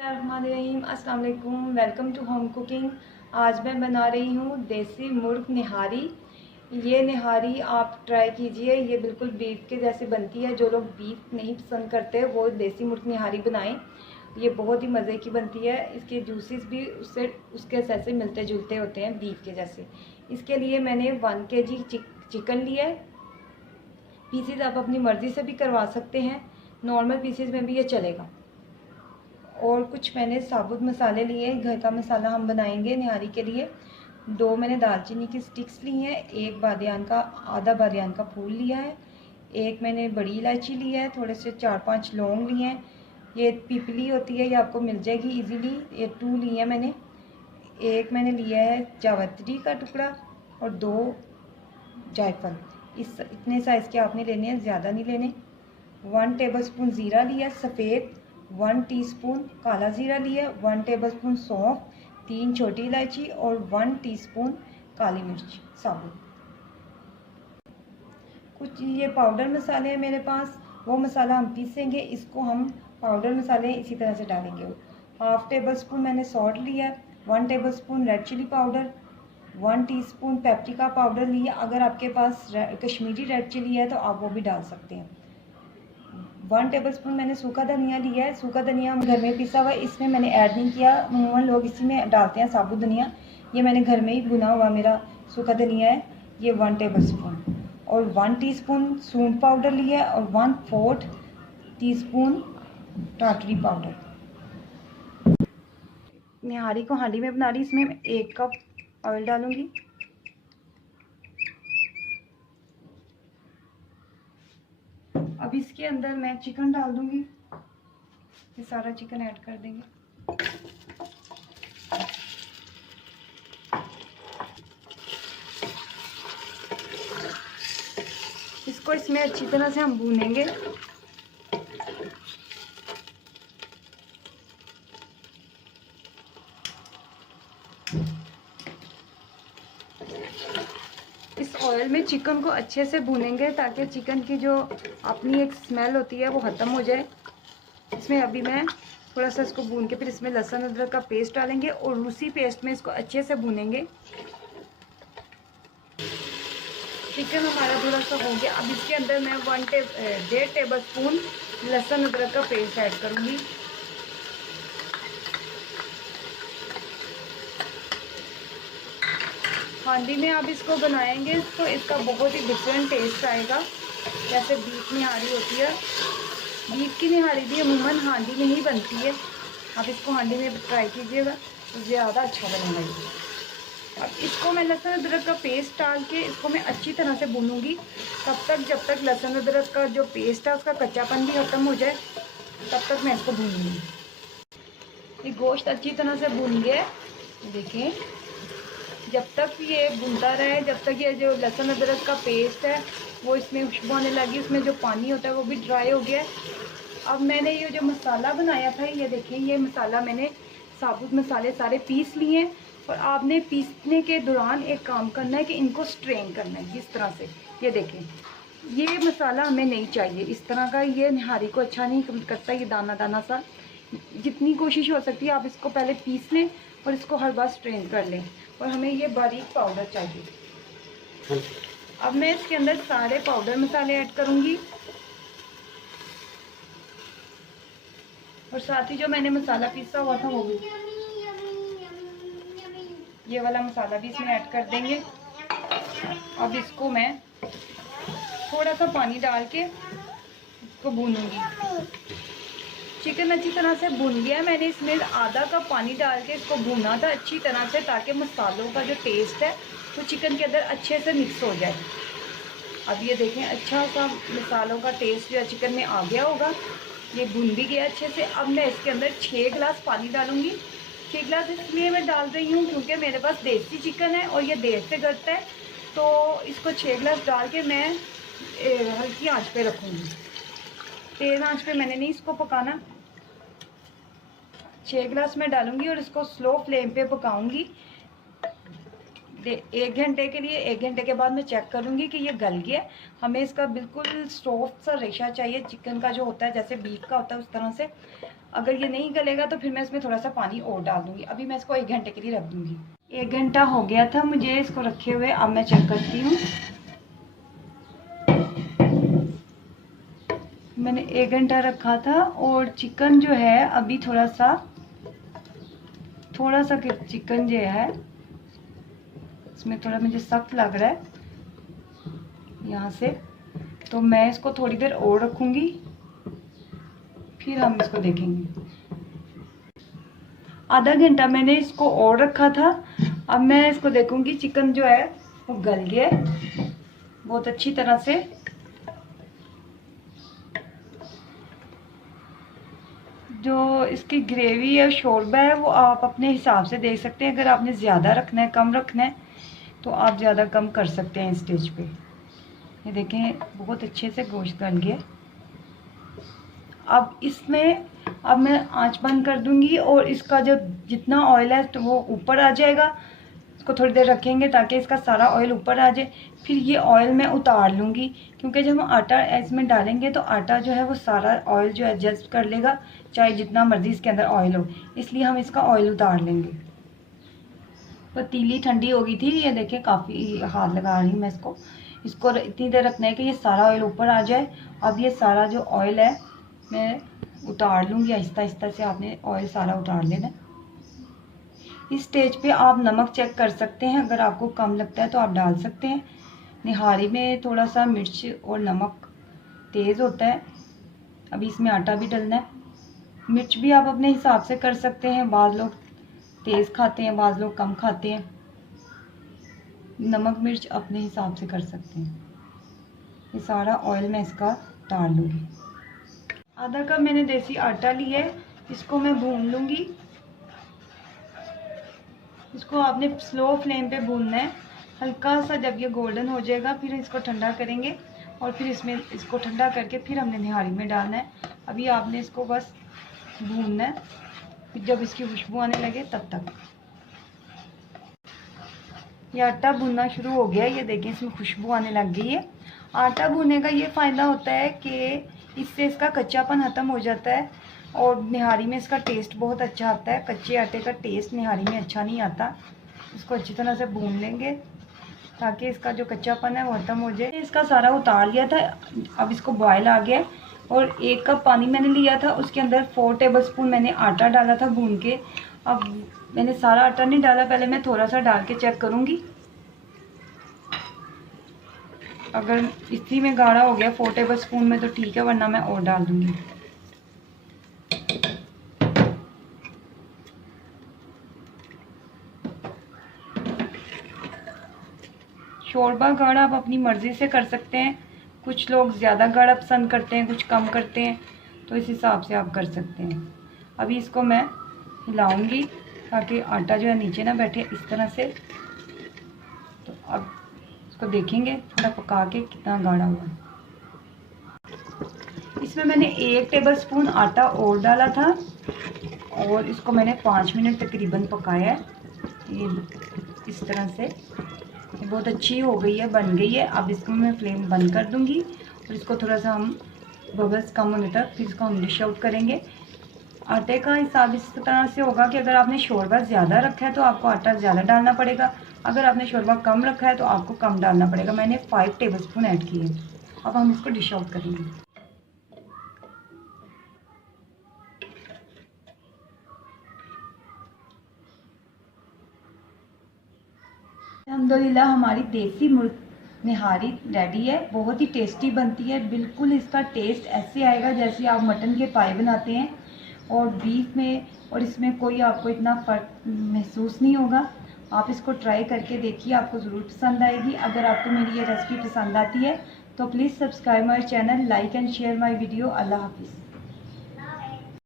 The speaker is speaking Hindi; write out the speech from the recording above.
रहीम अस्सलाम वालेकुम, वेलकम टू होम कुकिंग। आज मैं बना रही हूँ देसी मुर्ग निहारी। ये निहारी आप ट्राई कीजिए, ये बिल्कुल बीफ के जैसे बनती है। जो लोग बीफ नहीं पसंद करते वो देसी मुर्ग निहारी बनाएं। ये बहुत ही मज़े की बनती है। इसके जूसेस भी उसके जैसे मिलते जुलते होते हैं बीफ के जैसे। इसके लिए मैंने 1 kg चिकन लिया है। पीसेज आप अपनी मर्ज़ी से भी करवा सकते हैं, नॉर्मल पीसेज में भी ये चलेगा। और कुछ मैंने साबुत मसाले लिए, घर का मसाला हम बनाएंगे निहारी के लिए। 2 मैंने दालचीनी की स्टिक्स ली हैं, आधा बादियान का फूल लिया है, एक मैंने बड़ी इलायची लिया है, थोड़े से 4-5 लौंग लिए हैं। ये पिपली होती है, ये आपको मिल जाएगी इजीली। ये 2 लिए हैं मैंने। एक मैंने लिया है जावित्री का टुकड़ा और 2 जायफल। इतने साइज़ के आपने लेने हैं, ज़्यादा नहीं लेने। 1 टेबलस्पून ज़ीरा लिया सफ़ेद, 1 टीस्पून काला ज़ीरा लिया, 1 टेबलस्पून सौंफ, 3 छोटी इलायची और 1 टीस्पून काली मिर्च साबुत। कुछ ये पाउडर मसाले हैं मेरे पास, वो मसाला हम पीसेंगे। इसको हम पाउडर मसाले इसी तरह से डालेंगे। 1/2 टेबलस्पून मैंने सॉल्ट लिया, 1 tablespoon red chilli powder, 1 teaspoon paprika powder लिया। अगर आपके पास कश्मीरी रेड चिली है तो आप वो भी डाल सकते हैं। 1 टेबलस्पून मैंने सूखा धनिया लिया है। सूखा धनिया हम घर में पिसा हुआ है, इसमें मैंने ऐड नहीं किया। अमूमन लोग इसी में डालते हैं साबुत धनिया। ये मैंने घर में ही भुना हुआ मेरा सूखा धनिया है, ये 1 टेबलस्पून। और 1 टीस्पून सूंठ पाउडर लिया है और 1/4 टीस्पून टाटरी पाउडर। निहारी को हांडी में बना रही, इसमें 1 कप ऑयल डालूंगी। अब इसके अंदर मैं चिकन डाल दूंगी। ये सारा चिकन ऐड कर देंगे। इसको इसमें अच्छी तरह से हम भूनेंगे। इस ऑयल में चिकन को अच्छे से भूनेंगे ताकि चिकन की जो अपनी एक स्मेल होती है वो ख़त्म हो जाए। इसमें अभी मैं थोड़ा सा इसको भून के फिर इसमें लहसुन अदरक का पेस्ट डालेंगे और उसी पेस्ट में इसको अच्छे से भूनेंगे। चिकन हमारा थोड़ा सा हो गया। अब इसके अंदर मैं 1.5 टेबलस्पून लहसुन अदरक का पेस्ट ऐड करूँगी। हांडी में आप इसको बनाएंगे तो इसका बहुत ही डिफरेंट टेस्ट आएगा, जैसे बीफ निहारी होती है। बीफ की निहारी भी अमूमन हांडी में ही बनती है। आप इसको हांडी में ट्राई कीजिएगा तो ज़्यादा अच्छा बनेगा ये। अब इसको मैं लहसुन अदरक का पेस्ट डाल के इसको मैं अच्छी तरह से भूनूंगी तब तक, जब तक लहसुन अदरक का जो पेस्ट है उसका कच्चापन भी ख़त्म हो जाए, तब तक मैं इसको भूनूंगी। ये गोश्त अच्छी तरह से भून गया, देखें। जब तक ये भूनता रहे, जब तक ये जो लहसुन अदरक का पेस्ट है वो इसमें खुशबू आने लगी, उसमें जो पानी होता है वो भी ड्राई हो गया है। अब मैंने ये जो मसाला बनाया था, ये देखें, ये मसाला मैंने साबुत मसाले सारे पीस लिए हैं। और आपने पीसने के दौरान एक काम करना है कि इनको स्ट्रेन करना है इस तरह से। ये देखें, ये मसाला हमें नहीं चाहिए इस तरह का, ये निहारी को अच्छा नहीं करता, ये दाना दाना सा। जितनी कोशिश हो सकती है आप इसको पहले पीस लें और इसको हर बार स्ट्रेन कर लें। और हमें ये बारीक पाउडर चाहिए। अब मैं इसके अंदर सारे पाउडर मसाले ऐड करूँगी और साथ ही जो मैंने मसाला पीसा हुआ था वो भी, ये वाला मसाला भी इसमें ऐड कर देंगे। अब इसको मैं थोड़ा सा पानी डाल के इसको भूनूंगी। चिकन अच्छी तरह से भून गया, मैंने इसमें आधा कप पानी डाल के इसको भूना था अच्छी तरह से, ताकि मसालों का जो टेस्ट है वो चिकन के अंदर अच्छे से मिक्स हो जाए। अब ये देखें, अच्छा सा मसालों का टेस्ट जो चिकन में आ गया होगा, ये भून भी गया अच्छे से। अब मैं इसके अंदर 6 गिलास पानी डालूंगी। 6 गिलास इसलिए मैं डाल रही हूँ क्योंकि मेरे पास देसी चिकन है और ये देर से गलता है, तो इसको 6 गिलास डाल के मैं हल्की आंच पे रखूँगी। तेज़ आंच पे मैंने नहीं इसको पकाना। 6 गिलास मैं डालूंगी और इसको स्लो फ्लेम पे पकाऊंगी 1 घंटे के लिए। 1 घंटे के बाद मैं चेक करूंगी कि ये गल गया। हमें इसका बिल्कुल सॉफ्ट सा रेशा चाहिए चिकन का, जो होता है जैसे बीफ का होता है उस तरह से। अगर ये नहीं गलेगा तो फिर मैं इसमें थोड़ा सा पानी और डाल दूँगी। अभी मैं इसको 1 घंटे के लिए रख दूँगी। 1 घंटा हो गया था मुझे इसको रखे हुए। अब मैं चेक करती हूँ। मैंने 1 घंटा रखा था और चिकन जो है अभी थोड़ा सा चिकन जो है इसमें थोड़ा मुझे सख्त लग रहा है यहाँ से, तो मैं इसको थोड़ी देर और रखूँगी, फिर हम इसको देखेंगे। आधा घंटा मैंने इसको और रखा था। अब मैं इसको देखूँगी। चिकन जो है वो गल गया है बहुत अच्छी तरह से। जो इसकी ग्रेवी है, शोरबा है, वो आप अपने हिसाब से देख सकते हैं। अगर आपने ज़्यादा रखना है, कम रखना है, तो आप ज़्यादा कम कर सकते हैं। स्टेज पे ये देखें बहुत अच्छे से गोश्त गल गया। अब मैं आंच बंद कर दूंगी और इसका जो जितना ऑयल है तो वो ऊपर आ जाएगा। इसको थोड़ी देर रखेंगे ताकि इसका सारा ऑयल ऊपर आ जाए। फिर ये ऑयल मैं उतार लूँगी, क्योंकि जब हम आटा इसमें डालेंगे तो आटा जो है वो सारा ऑयल जो है एडजस्ट कर लेगा, चाहे जितना मर्ज़ी इसके अंदर ऑयल हो। इसलिए हम इसका ऑयल उतार लेंगे। पतीली ठंडी हो गई थी। ये देखें काफ़ी हाथ लगा रही हूँ मैं इसको इतनी देर रखना है कि ये सारा ऑयल ऊपर आ जाए। अब ये सारा जो ऑयल है मैं उतार लूँगी। आहिस्ता आहिस्ता से आपने ऑयल सारा उतार लेना। इस स्टेज पे आप नमक चेक कर सकते हैं। अगर आपको कम लगता है तो आप डाल सकते हैं। निहारी में थोड़ा सा मिर्च और नमक तेज़ होता है। अभी इसमें आटा भी डलना है। मिर्च भी आप अपने हिसाब से कर सकते हैं। बाज़ लोग तेज़ खाते हैं, बाज़ लोग कम खाते हैं। नमक मिर्च अपने हिसाब से कर सकते हैं। ये सारा ऑयल मैं इसका डाल लूँगी। आधा कप मैंने देसी आटा लिया है। इसको मैं भून लूँगी। इसको आपने स्लो फ्लेम पे भूनना है। हल्का सा जब ये गोल्डन हो जाएगा फिर इसको ठंडा करेंगे और फिर इसको ठंडा करके फिर हमने निहारी में डालना है। अभी आपने इसको बस भूनना है, फिर जब इसकी खुशबू आने लगे तब तक। ये आटा भुनना शुरू हो गया। ये देखिए इसमें खुशबू आने लग गई है। आटा भुनने का ये फ़ायदा होता है कि इससे इसका कच्चापन ख़त्म हो जाता है और निहारी में इसका टेस्ट बहुत अच्छा आता है। कच्चे आटे का टेस्ट निहारी में अच्छा नहीं आता। इसको अच्छी तरह से भून लेंगे ताकि इसका जो कच्चापन है वो ख़त्म हो जाए। इसका सारा उतार लिया था। अब इसको बॉयल आ गया और 1 कप पानी मैंने लिया था। उसके अंदर 4 टेबलस्पून मैंने आटा डाला था भून के। अब मैंने सारा आटा नहीं डाला, पहले मैं थोड़ा सा डाल के चेक करूँगी। अगर इसी में गाढ़ा हो गया 4 टेबलस्पून में तो ठीक है, वरना मैं और डाल दूँगी। शोरबा गाढ़ा आप अपनी मर्ज़ी से कर सकते हैं। कुछ लोग ज़्यादा गाढ़ा पसंद करते हैं, कुछ कम करते हैं, तो इस हिसाब से आप कर सकते हैं। अभी इसको मैं हिलाऊंगी ताकि आटा जो है नीचे ना बैठे, इस तरह से। तो अब इसको देखेंगे थोड़ा पका के कितना गाढ़ा हुआ है। इसमें मैंने 1 टेबलस्पून आटा और डाला था और इसको मैंने 5 मिनट तकरीबन पकाया है। ये इस तरह से बहुत अच्छी हो गई है, बन गई है। अब इसको मैं फ्लेम बंद कर दूंगी और इसको थोड़ा सा हम बबल्स कम होने तक फिर इसको हम डिश आउट करेंगे। आटे का हिसाब इस तरह से होगा कि अगर आपने शोरबा ज़्यादा रखा है तो आपको आटा ज़्यादा डालना पड़ेगा। अगर आपने शोरबा कम रखा है तो आपको कम डालना पड़ेगा। मैंने 5 टेबलस्पून ऐड किए। अब हम इसको डिश आउट करेंगे। अल्हम्दुलिल्लाह हमारी देसी मुर्ग निहारी रेडी है। बहुत ही टेस्टी बनती है। बिल्कुल इसका टेस्ट ऐसे आएगा जैसे आप मटन के पाए बनाते हैं और बीफ में, और इसमें कोई आपको इतना फ़र्क महसूस नहीं होगा। आप इसको ट्राई करके देखिए, आपको ज़रूर पसंद आएगी। अगर आपको मेरी ये रेसिपी पसंद आती है तो please subscribe my channel, like and share my video. अल्लाह हाफिज़।